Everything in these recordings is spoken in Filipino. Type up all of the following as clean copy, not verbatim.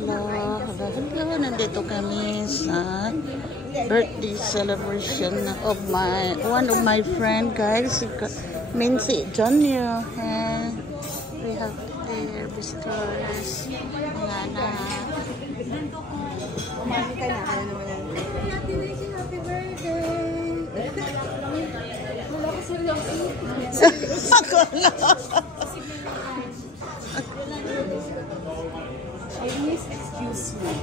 Hello. Nandito kami sa birthday celebration of one of my friend, guys. Mincy Junior. And we have their visitors. Mga na. Happy birthday. Wala ko seryoso. Ako lang. Please excuse me.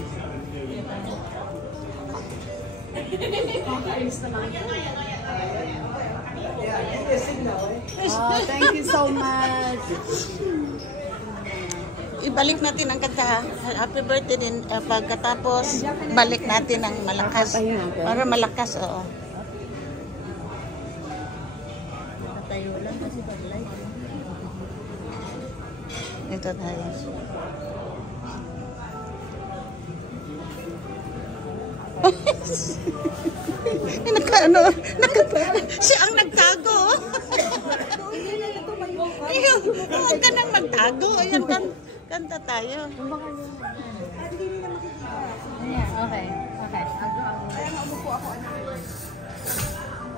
Oh, thank you so much. Ibalik natin ang kanta. Happy birthday din. Pagkatapos, balik natin ang malakas. Para malakas, oo. Tayo lang kasi pag-live. Ito tayo. Siya ang nagtago. Huwag ka nang magtago. Ayan, kanta tayo. Okay. Ayan, umupo ako.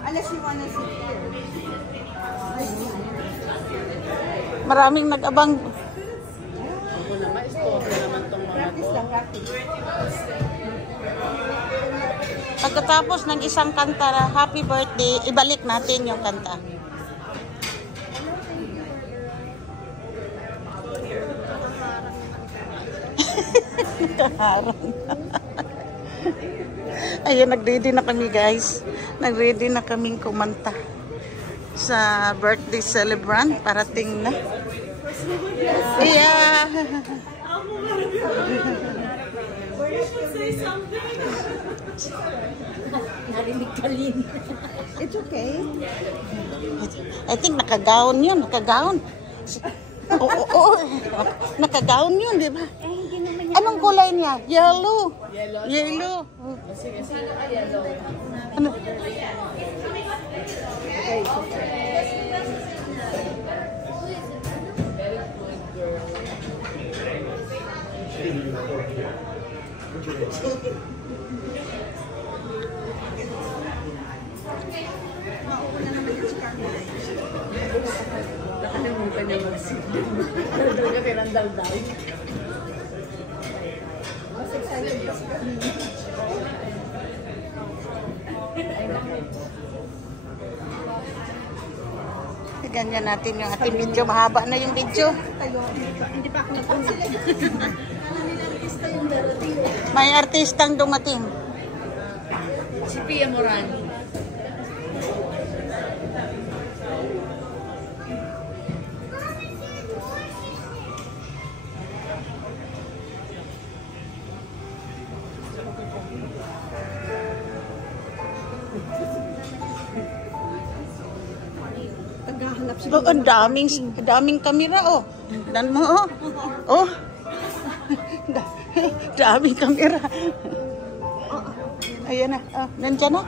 Unless you wanna sit here. Maraming nag-abang. Ako naman, istorya naman tong mga Practice lang, practice. Pagkatapos ng isang kanta, happy birthday, ibalik natin yung kanta. Nakaharang. Ayun, nag-ready na kami, guys. Nag-ready na kaming kumanta sa birthday celebrant. Parating na. Yeah. narinig ka rin. It's okay. I think nakagaon yun. Nakagaon. Oo. Nakagaon yun, di ba? Anong kulay niya? Yellow. Yellow. Sige, sino ka yellow? Ano? Okay. Nakalimutan niya mag-sit. Doon ka pinandal-dal. Mas excited ka sa Ganyan natin yung ating video. Mahaba na yung video. Hindi pa ako napansin. May artistang dumating. Si Pia Morani. Oh, ang daming kamera, oh. Dan mo, oh. Oh. Daming kamera. Ayan na. Oh, nandiyan na.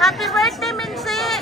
Happy birthday, Mincy!